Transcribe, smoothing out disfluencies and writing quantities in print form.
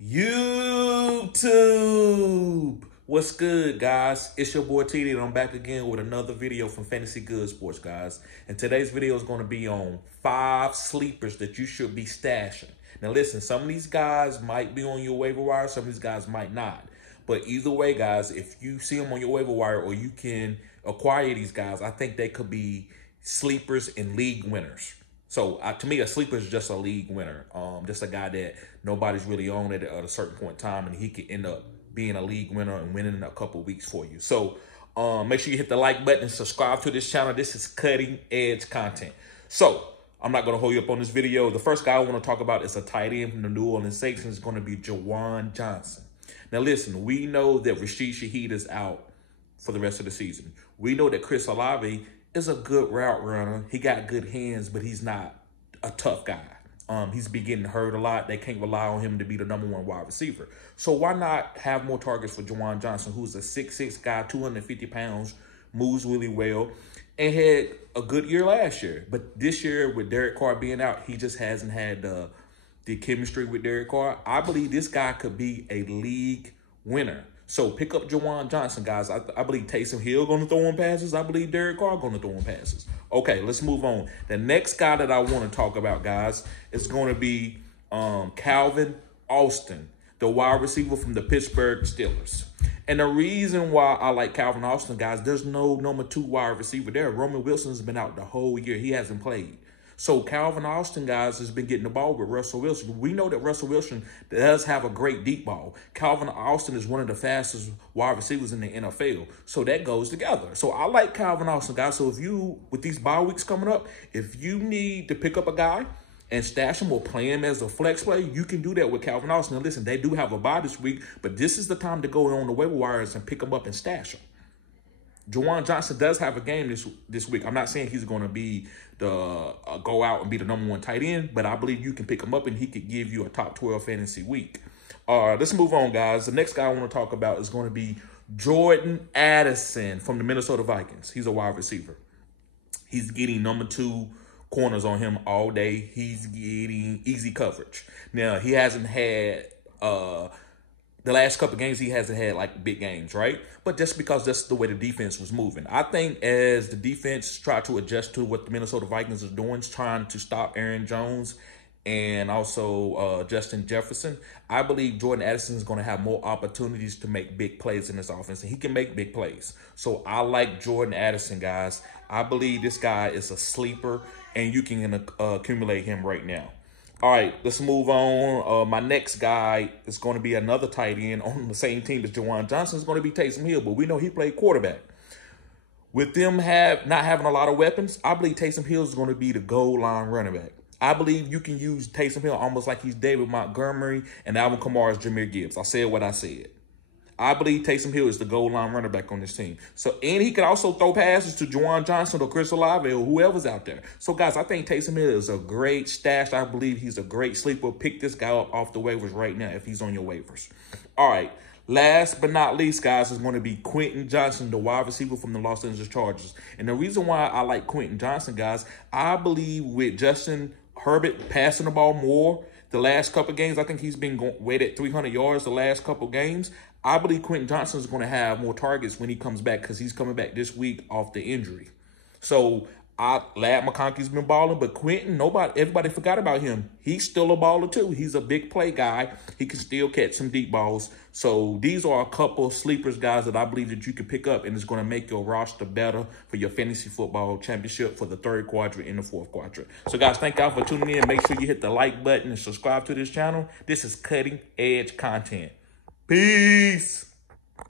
YouTube. What's good, guys? It's your boy TD, and I'm back again with another video from Fantasy Good Sports, guys. And today's video is going to be on 5 sleepers that you should be stashing. Now, listen, some of these guys might be on your waiver wire, some of these guys might not. But either way, guys, if you see them on your waiver wire or you can acquire these guys, I think they could be sleepers and league winners. So to me, a sleeper is just a league winner, just a guy that nobody's really on at a certain point in time, and he could end up being a league winner and winning in a couple weeks for you. So make sure you hit the like button and subscribe to this channel. This is cutting edge content. So I'm not going to hold you up on this video. The first guy I want to talk about is a tight end from the New Orleans Saints. It's going to be Jawan Johnson. Now, listen, we know that Rashid Shaheed is out for the rest of the season. We know that Chris Olave is a good route runner. He got good hands, but he's not a tough guy. He's been getting hurt a lot. They can't rely on him to be the #1 wide receiver. So why not have more targets for Jawan Johnson, who's a 6'6" guy, 250 pounds, moves really well, and had a good year last year. But this year, with Derek Carr being out, he just hasn't had the chemistry with Derek Carr. I believe this guy could be a league winner. So pick up Jawan Johnson, guys. I believe Tamm Hill going to throw him passes. I believe Derek Carr going to throw him passes. Okay, let's move on. The next guy that I want to talk about, guys, is going to be Calvin Austin, the wide receiver from the Pittsburgh Steelers. And the reason why I like Calvin Austin, guys, there's no #2 wide receiver there. Roman Wilson's been out the whole year. He hasn't played. So Calvin Austin, guys, has been getting the ball with Russell Wilson. We know that Russell Wilson does have a great deep ball. Calvin Austin is one of the fastest wide receivers in the NFL. So that goes together. So I like Calvin Austin, guys. So if you, with these bye weeks coming up, if you need to pick up a guy and stash him or play him as a flex play, you can do that with Calvin Austin. Now, listen, they do have a bye this week, but this is the time to go on the waiver wires and pick him up and stash him. Jawan Johnson does have a game this week. I'm not saying he's going to be the go out and be the #1 tight end, but I believe you can pick him up and he could give you a top 12 fantasy week. Let's move on, guys. The next guy I want to talk about is going to be Jordan Addison from the Minnesota Vikings. He's a wide receiver. He's getting #2 corners on him all day. He's getting easy coverage. Now, he hasn't had the last couple of games, he hasn't had like big games, right? But just because that's the way the defense was moving. I think as the defense tried to adjust to what the Minnesota Vikings are doing, trying to stop Aaron Jones and also Justin Jefferson, I believe Jordan Addison is going to have more opportunities to make big plays in this offense, and he can make big plays. So I like Jordan Addison, guys. I believe this guy is a sleeper, and you can accumulate him right now. All right, let's move on. My next guy is going to be another tight end on the same team as Jawan Johnson. Is going to be Tamm Hill, but we know he played quarterback. With them not having a lot of weapons, I believe Tamm Hill is going to be the goal line running back. I believe you can use Tamm Hill almost like he's David Montgomery and Alvin Kamara's Jahmyr Gibbs. I said what I said. I believe Tamm Hill is the goal line running back on this team. So, and he could also throw passes to Jawan Johnson or Chris Olave or whoever's out there. So, guys, I think Tamm Hill is a great stash. I believe he's a great sleeper. Pick this guy up off the waivers right now if he's on your waivers. All right. Last but not least, guys, is going to be Quentin Johnson, the wide receiver from the Los Angeles Chargers. And the reason why I like Quentin Johnson, guys, I believe with Justin Herbert passing the ball more the last couple of games, I think he's been weighted at 300 yards the last couple of games. I believe Quentin Johnson is going to have more targets when he comes back because he's coming back this week off the injury. So, Ladd McConkey's been balling, but Quentin, everybody forgot about him. He's still a baller too. He's a big play guy. He can still catch some deep balls. So these are a couple sleepers, guys, that I believe that you can pick up, and it's going to make your roster better for your fantasy football championship for the 3rd quadrant and the 4th quadrant. So, guys, thank y'all for tuning in. Make sure you hit the like button and subscribe to this channel. This is cutting edge content. Peace.